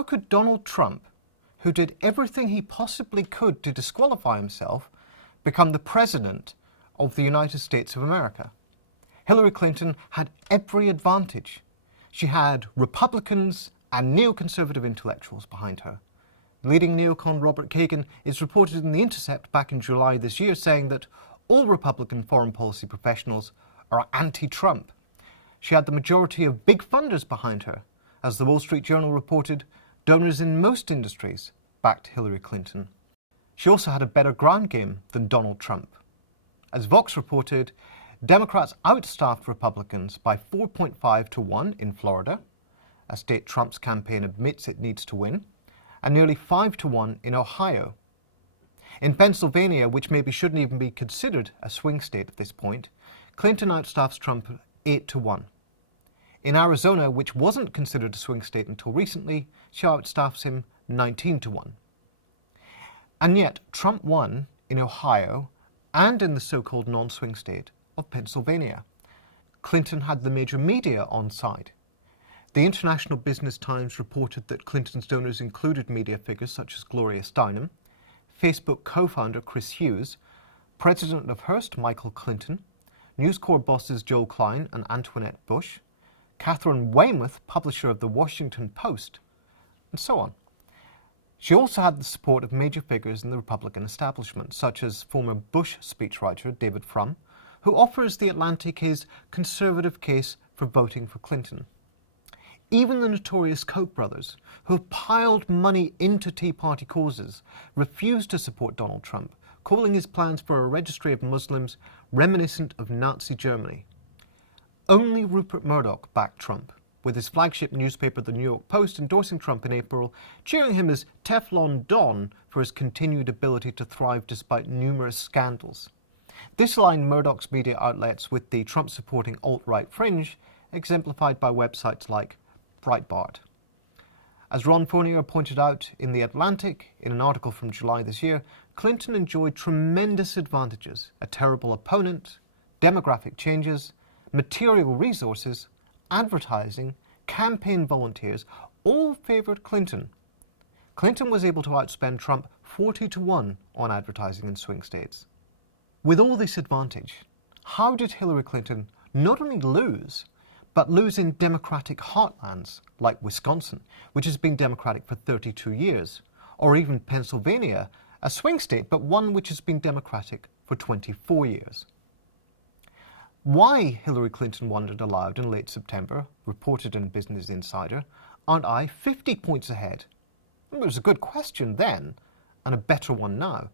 How could Donald Trump, who did everything he possibly could to disqualify himself, become the President of the United States of America? Hillary Clinton had every advantage. She had Republicans and neoconservative intellectuals behind her. Leading neocon Robert Kagan is reported in The Intercept back in July this year saying that all Republican foreign policy professionals are anti-Trump. She had the majority of big funders behind her. As the Wall Street Journal reported, donors in most industries backed Hillary Clinton. She also had a better ground game than Donald Trump. As Vox reported, Democrats outstaffed Republicans by 4.5 to 1 in Florida, a state Trump's campaign admits it needs to win, and nearly 5 to 1 in Ohio. In Pennsylvania, which maybe shouldn't even be considered a swing state at this point, Clinton outstaffs Trump 8 to 1. In Arizona, which wasn't considered a swing state until recently, she outstaffs him 19 to 1. And yet, Trump won in Ohio and in the so-called non-swing state of Pennsylvania. Clinton had the major media on side. The International Business Times reported that Clinton's donors included media figures such as Gloria Steinem, Facebook co-founder Chris Hughes, President of Hearst Michael Clinton, News Corps bosses Joel Klein and Antoinette Bush, Catherine Weymouth, publisher of The Washington Post, and so on. She also had the support of major figures in the Republican establishment, such as former Bush speechwriter David Frum, who offers The Atlantic his conservative case for voting for Clinton. Even the notorious Koch brothers, who have piled money into Tea Party causes, refused to support Donald Trump, calling his plans for a registry of Muslims reminiscent of Nazi Germany. Only Rupert Murdoch backed Trump, with his flagship newspaper, The New York Post, endorsing Trump in April, cheering him as Teflon Don for his continued ability to thrive despite numerous scandals. This aligned Murdoch's media outlets with the Trump-supporting alt-right fringe, exemplified by websites like Breitbart. As Ron Fournier pointed out in The Atlantic, in an article from July this year, Clinton enjoyed tremendous advantages: a terrible opponent, demographic changes, material resources, advertising, campaign volunteers, all favored Clinton. Clinton was able to outspend Trump 40 to 1 on advertising in swing states. With all this advantage, how did Hillary Clinton not only lose, but lose in Democratic heartlands like Wisconsin, which has been Democratic for 32 years, or even Pennsylvania, a swing state, but one which has been Democratic for 24 years? Why Hillary Clinton wondered aloud in late September, reported in Business Insider, aren't I 50 points ahead? It was a good question then, and a better one now.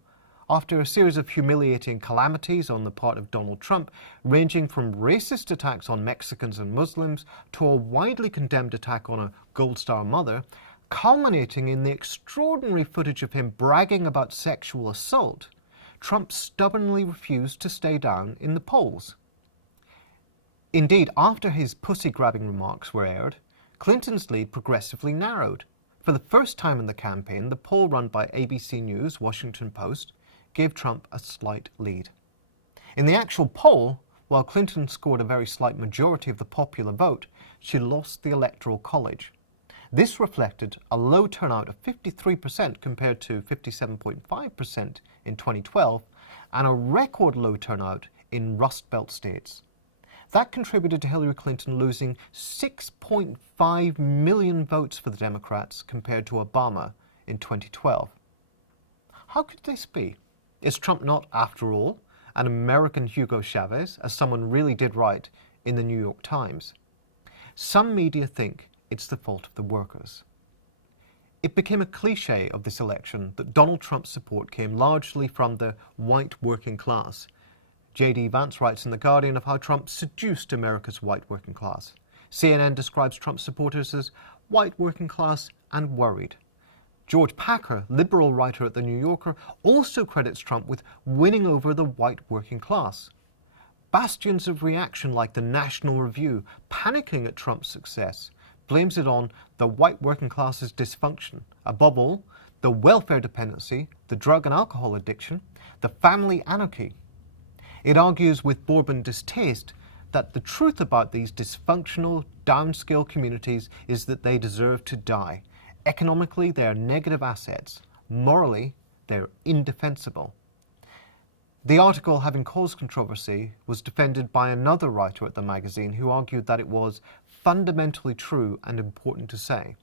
After a series of humiliating calamities on the part of Donald Trump, ranging from racist attacks on Mexicans and Muslims to a widely condemned attack on a Gold Star mother, culminating in the extraordinary footage of him bragging about sexual assault, Trump stubbornly refused to stay down in the polls. Indeed, after his pussy-grabbing remarks were aired, Clinton's lead progressively narrowed. For the first time in the campaign, the poll run by ABC News, Washington Post, gave Trump a slight lead. In the actual poll, while Clinton scored a very slight majority of the popular vote, she lost the Electoral College. This reflected a low turnout of 53% compared to 57.5% in 2012, and a record low turnout in Rust Belt states. That contributed to Hillary Clinton losing 6.5 million votes for the Democrats compared to Obama in 2012. How could this be? Is Trump not, after all, an American Hugo Chavez, as someone really did write in the New York Times? Some media think it's the fault of the workers. It became a cliche of this election that Donald Trump's support came largely from the white working class. J.D. Vance writes in The Guardian of how Trump seduced America's white working class. CNN describes Trump's supporters as white working class and worried. George Packer, liberal writer at The New Yorker, also credits Trump with winning over the white working class. Bastions of reaction like the National Review, panicking at Trump's success, blames it on the white working class's dysfunction, above all, the welfare dependency, the drug and alcohol addiction, the family anarchy. It argues with Bourbon distaste that the truth about these dysfunctional, downscale communities is that they deserve to die. Economically, they are negative assets. Morally, they're indefensible. The article, having caused controversy, was defended by another writer at the magazine who argued that it was fundamentally true and important to say.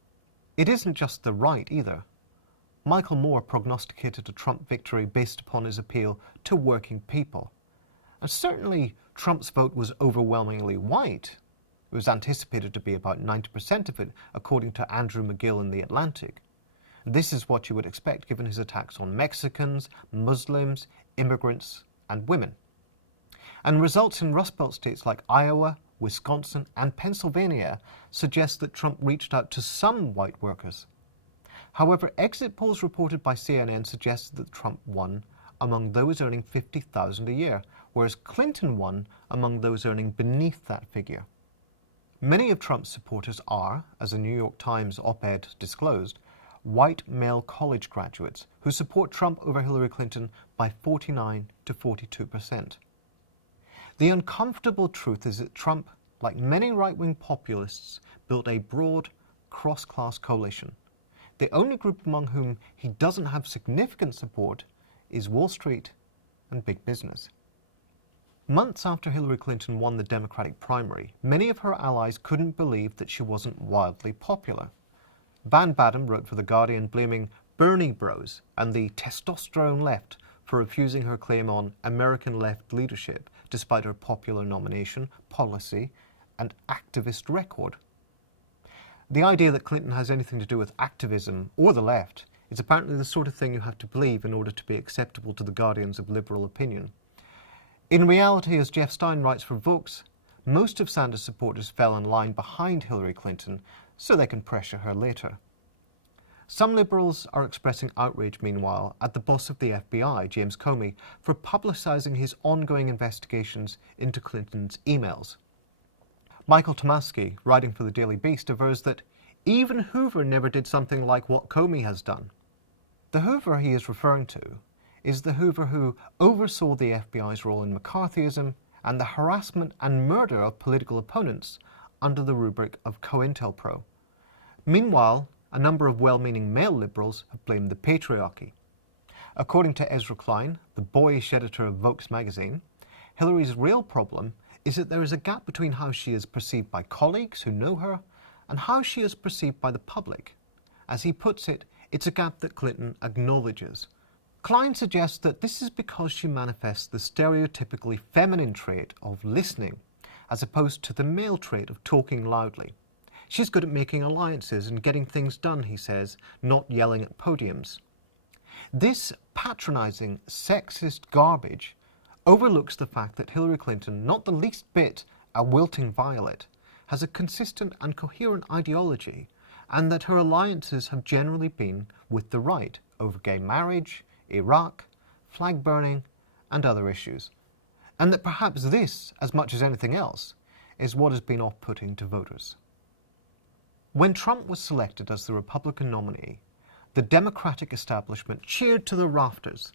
It isn't just the right either. Michael Moore prognosticated a Trump victory based upon his appeal to working people. And certainly Trump's vote was overwhelmingly white. It was anticipated to be about 90% of it, according to Andrew McGill in The Atlantic. This is what you would expect given his attacks on Mexicans, Muslims, immigrants, and women. And results in Rust Belt states like Iowa, Wisconsin, and Pennsylvania suggest that Trump reached out to some white workers. However, exit polls reported by CNN suggested that Trump won among those earning $50,000 a year, whereas Clinton won among those earning beneath that figure. Many of Trump's supporters are, as a New York Times op-ed disclosed, white male college graduates who support Trump over Hillary Clinton by 49 to 42%. The uncomfortable truth is that Trump, like many right-wing populists, built a broad, cross-class coalition. The only group among whom he doesn't have significant support is Wall Street and big business. Months after Hillary Clinton won the Democratic primary, many of her allies couldn't believe that she wasn't wildly popular. Van Baden wrote for The Guardian blaming Bernie Bros and the testosterone left for refusing her claim on American left leadership despite her popular nomination, policy, and activist record. The idea that Clinton has anything to do with activism or the left is apparently the sort of thing you have to believe in order to be acceptable to the guardians of liberal opinion. In reality, as Jeff Stein writes for Vox, most of Sanders' supporters fell in line behind Hillary Clinton so they can pressure her later. Some liberals are expressing outrage, meanwhile, at the boss of the FBI, James Comey, for publicizing his ongoing investigations into Clinton's emails. Michael Tomasky, writing for the Daily Beast, avers that even Hoover never did something like what Comey has done. The Hoover he is referring to is the Hoover who oversaw the FBI's role in McCarthyism and the harassment and murder of political opponents under the rubric of COINTELPRO. Meanwhile, a number of well-meaning male liberals have blamed the patriarchy. According to Ezra Klein, the boyish editor of Vox magazine, Hillary's real problem is that there is a gap between how she is perceived by colleagues who know her and how she is perceived by the public. As he puts it, it's a gap that Clinton acknowledges. Klein suggests that this is because she manifests the stereotypically feminine trait of listening, as opposed to the male trait of talking loudly. She's good at making alliances and getting things done, he says, not yelling at podiums. This patronizing, sexist garbage overlooks the fact that Hillary Clinton, not the least bit a wilting violet, has a consistent and coherent ideology, and that her alliances have generally been with the right over gay marriage, Iraq, flag burning, and other issues. And that perhaps this, as much as anything else, is what has been off-putting to voters. When Trump was selected as the Republican nominee, the Democratic establishment cheered to the rafters.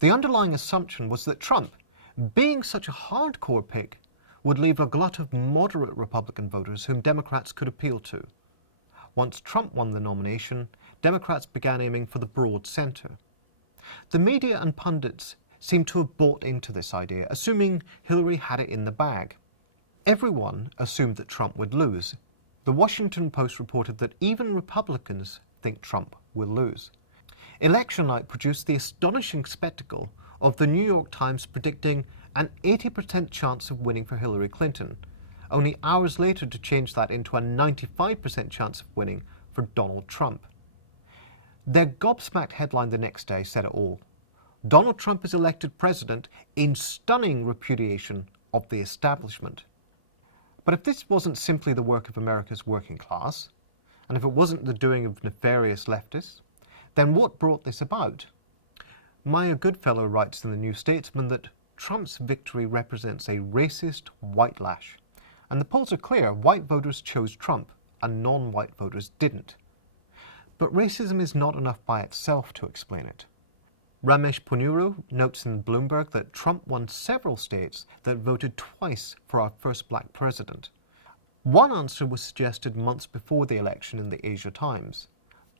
The underlying assumption was that Trump, being such a hardcore pick, would leave a glut of moderate Republican voters whom Democrats could appeal to. Once Trump won the nomination, Democrats began aiming for the broad center. The media and pundits seemed to have bought into this idea, assuming Hillary had it in the bag. Everyone assumed that Trump would lose. The Washington Post reported that even Republicans think Trump will lose. Election night produced the astonishing spectacle of the New York Times predicting an 80% chance of winning for Hillary Clinton, only hours later to change that into a 95% chance of winning for Donald Trump. Their gobsmacked headline the next day said it all. Donald Trump is elected president in stunning repudiation of the establishment. But if this wasn't simply the work of America's working class, and if it wasn't the doing of nefarious leftists, then what brought this about? Maya Goodfellow writes in the New Statesman that Trump's victory represents a racist whitelash. And the polls are clear, white voters chose Trump, and non-white voters didn't. But racism is not enough by itself to explain it. Ramesh Ponnuru notes in Bloomberg that Trump won several states that voted twice for our first black president. One answer was suggested months before the election in the Asia Times.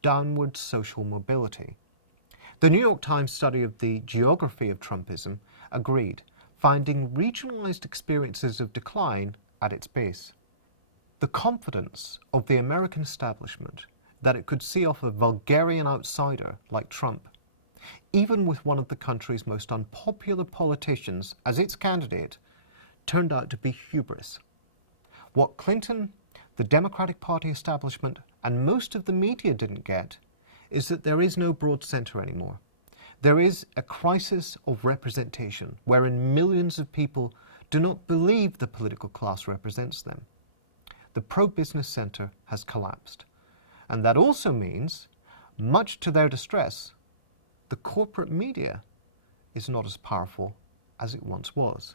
downward social mobility. The New York Times study of the geography of Trumpism agreed, finding regionalized experiences of decline at its base. The confidence of the American establishment that it could see off a vulgarian outsider like Trump, even with one of the country's most unpopular politicians as its candidate, turned out to be hubris. What Clinton, the Democratic Party establishment, and most of the media didn't get is that there is no broad center anymore. There is a crisis of representation wherein millions of people do not believe the political class represents them. The pro-business center has collapsed. And that also means, much to their distress, the corporate media is not as powerful as it once was.